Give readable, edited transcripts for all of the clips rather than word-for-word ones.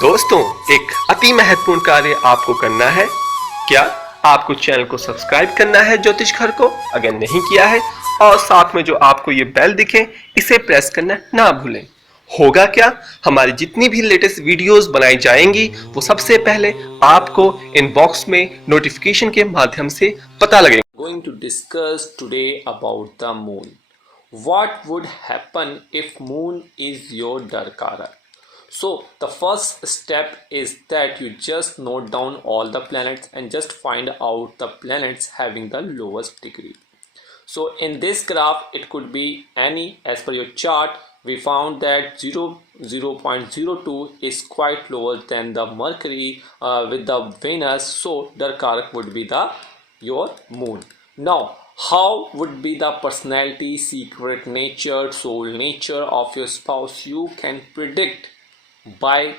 दोस्तों, एक अति महत्वपूर्ण कार्य आपको करना है। क्या आपको चैनल को सब्सक्राइब करना है ज्योतिष घर को, अगर नहीं किया है, और साथ में जो आपको ये बेल दिखे इसे प्रेस करना ना भूलें। होगा क्या, हमारी जितनी भी लेटेस्ट वीडियोस बनाई जाएंगी वो सबसे पहले आपको इनबॉक्स में नोटिफिकेशन के माध्यम से पता लगेगा। Going to discuss today about the moon. What would happen if moon is your darkara? So the first step is that you just note down all the planets and just find out the planets having the lowest degree. So in this graph it could be any. As per your chart, we found that 0.02 is quite lower than the Mercury with the Venus, so Darkarak would be the your moon. Now how would be the personality, secret nature, soul nature of your spouse? You can predict by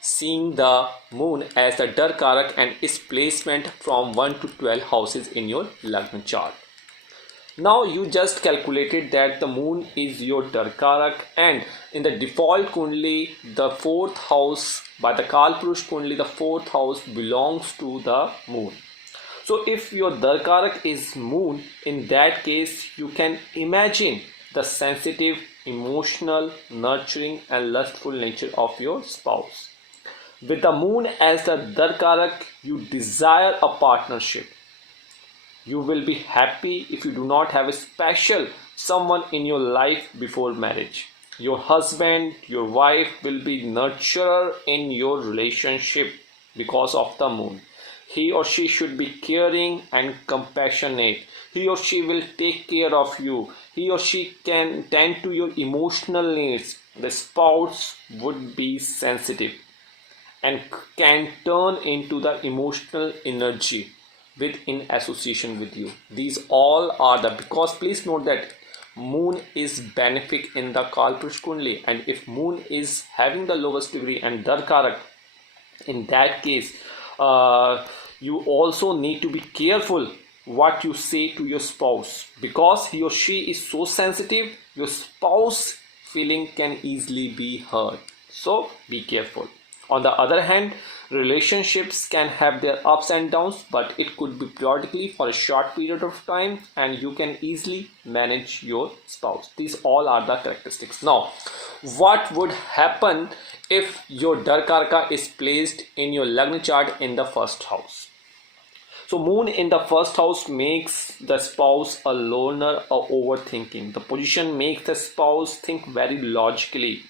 seeing the moon as the Darkarak and its placement from 1 to 12 houses in your Lagna chart. Now you just calculated that the moon is your Darkarak, and in the default Kundli, the 4th house by the Kalpurush Kundli, the 4th house belongs to the moon. So if your Darkarak is moon, in that case you can imagine the sensitive, emotional, nurturing and lustful nature of your spouse. With the moon as the Darkarak, you desire a partnership. You will be happy if you do not have a special someone in your life before marriage. Your husband, your wife will be nurturer in your relationship because of the moon. He or she should be caring and compassionate. He or she will take care of you. He or she can tend to your emotional needs. The spouse would be sensitive and can turn into the emotional energy in association with you. These all are the, because please note that moon is benefic in the Kalpurush Kundli, and if moon is having the lowest degree and Darkarak, in that case you also need to be careful what you say to your spouse, because he or she is so sensitive, your spouse feeling can easily be hurt, so be careful. On the other hand, relationships can have their ups and downs, but it could be periodically for a short period of time and you can easily manage your spouse. These all are the characteristics. Now, what would happen if your Darkaraka is placed in your Lagna chart in the first house? So moon in the first house makes the spouse a loner or overthinking. The position makes the spouse think very logically.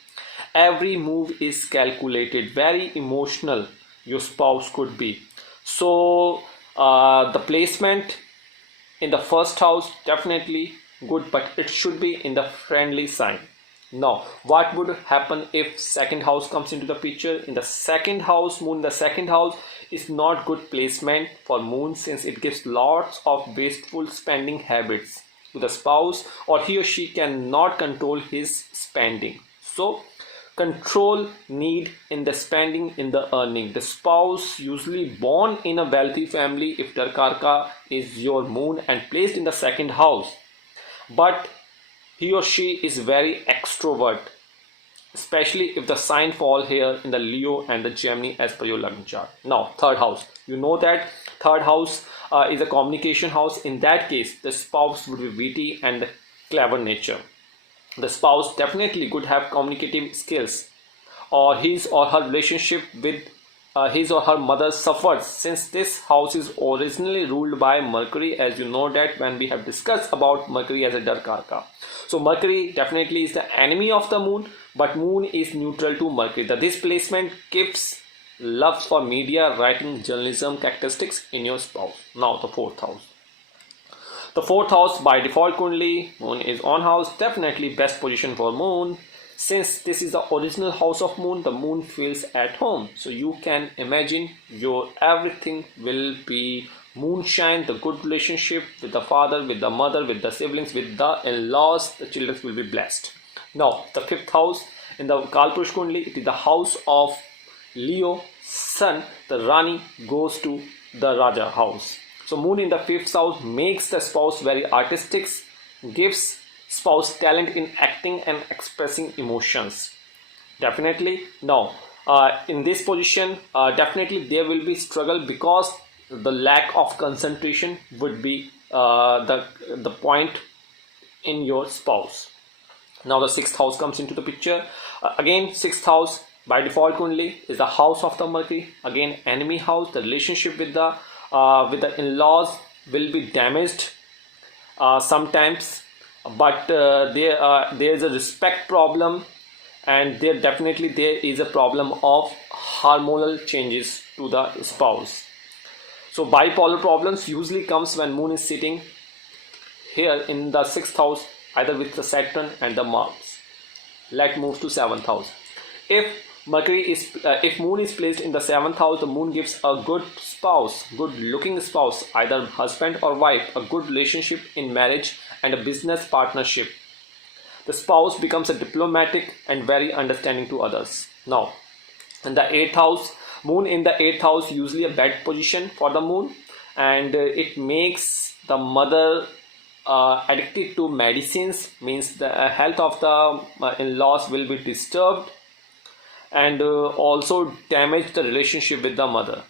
Every move is calculated, very emotional your spouse could be. So the placement in the first house definitely good, but it should be in the friendly sign. Now what would happen if second house comes into the picture? In the second house, moon in the second house is not good placement for moon, since it gives lots of wasteful spending habits to the spouse, or he or she cannot control his spending. So control need in the spending, in the earning. The spouse usually born in a wealthy family if Darkaraka is your moon and placed in the second house, but he or she is very extrovert, especially if the sign fall here in the Leo and the Gemini as per your Lagna chart. Now third house, you know that third house is a communication house. In that case the spouse would be witty and clever nature. The spouse definitely could have communicative skills, or his or her relationship with his or her mother suffers, since this house is originally ruled by Mercury, as you know that when we have discussed about Mercury as a Darkaraka. So Mercury definitely is the enemy of the moon, but moon is neutral to Mercury. The this placement gives love for media, writing, journalism characteristics in your spouse. Now the fourth house. The fourth house by default Kundli, moon is on house, definitely best position for moon. Since this is the original house of moon, the moon feels at home. So you can imagine your everything will be moonshine, the good relationship with the father, with the mother, with the siblings, with the in-laws, the children will be blessed. Now the fifth house in the Kalpurush Kundli, it is the house of Leo sun. The Rani goes to the Raja house. So moon in the fifth house makes the spouse very artistic, gives spouse talent in acting and expressing emotions. Definitely. Now in this position, definitely there will be struggle, because the lack of concentration would be the point in your spouse. Now the sixth house comes into the picture. Again, sixth house by default only is the house of the Mercury. Again, enemy house. The relationship with the in-laws will be damaged sometimes, but there is a respect problem, and there is a problem of hormonal changes to the spouse. So bipolar problems usually comes when moon is sitting here in the sixth house, either with the Saturn and the Mars. Let's move to seventh house. If moon is placed in the seventh house, the moon gives a good spouse, good looking spouse, either husband or wife, a good relationship in marriage and a business partnership. The spouse becomes a diplomatic and very understanding to others. Now, in the eighth house, moon in the eighth house, usually a bad position for the moon, and it makes the mother addicted to medicines, means the health of the in-laws will be disturbed, and also damage the relationship with the mother.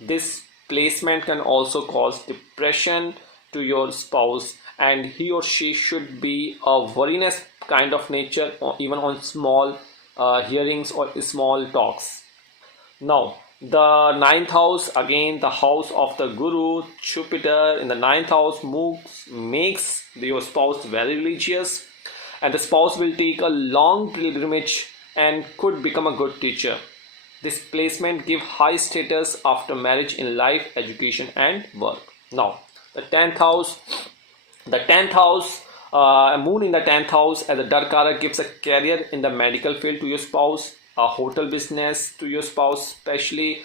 This placement can also cause depression to your spouse, and he or she should be a worriness kind of nature, or even on small hearings or small talks. Now the ninth house, again the house of the Guru, Jupiter in the ninth house makes your spouse very religious, and the spouse will take a long pilgrimage and could become a good teacher. This placement gives high status after marriage in life, education and work. Now the 10th house, moon in the 10th house as a Darkara gives a career in the medical field to your spouse, a hotel business to your spouse, especially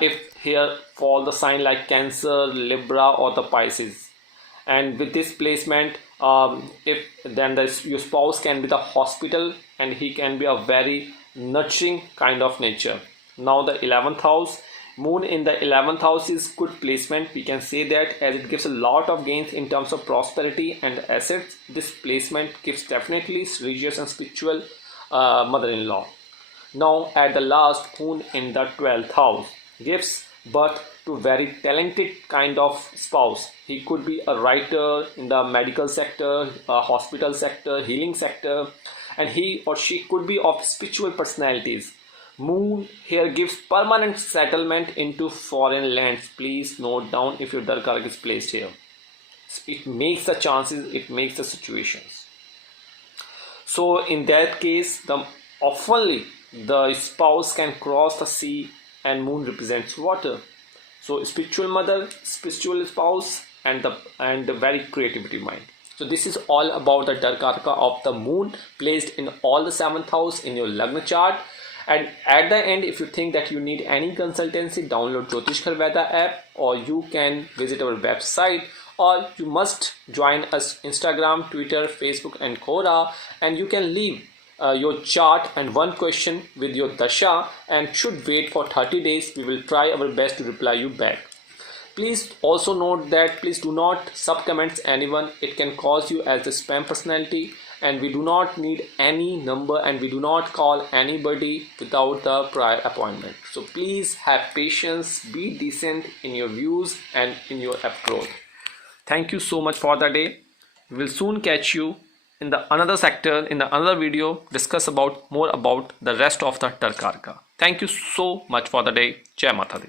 if here fall the sign like Cancer, Libra or the Pisces. And with this placement, your spouse can be the hospital, and he can be a very nurturing kind of nature. Now the 11th house, moon in the 11th house is good placement. We can say that, as it gives a lot of gains in terms of prosperity and assets. This placement gives definitely religious and spiritual mother-in-law. Now at the last, moon in the 12th house gives birth to very talented kind of spouse. He could be a writer in the medical sector, hospital sector, healing sector, and he or she could be of spiritual personalities. Moon here gives permanent settlement into foreign lands. Please note down if your Darkarak is placed here. It makes the chances, it makes the situations. So in that case, oftenly the spouse can cross the sea, and moon represents water. So spiritual mother, spiritual spouse, and the very creativity mind. So this is all about the Darkaraka of the moon placed in all the 7th house in your Lagna chart. And at the end, if you think that you need any consultancy, download Jyotishghar Veda app, or you can visit our website, or you must join us Instagram, Twitter, Facebook and Quora, and you can leave your chart and one question with your dasha, and should wait for 30 days. We will try our best to reply you back. Please also note that please do not sub-comments anyone. It can cause you as a spam personality, and we do not need any number, and we do not call anybody without the prior appointment. So please have patience, be decent in your views and in your approach. Thank you so much for the day. We will soon catch you in the another sector, in the another video, discuss about more about the rest of the Darkaraka. Thank you so much for the day. Jai Mata Di.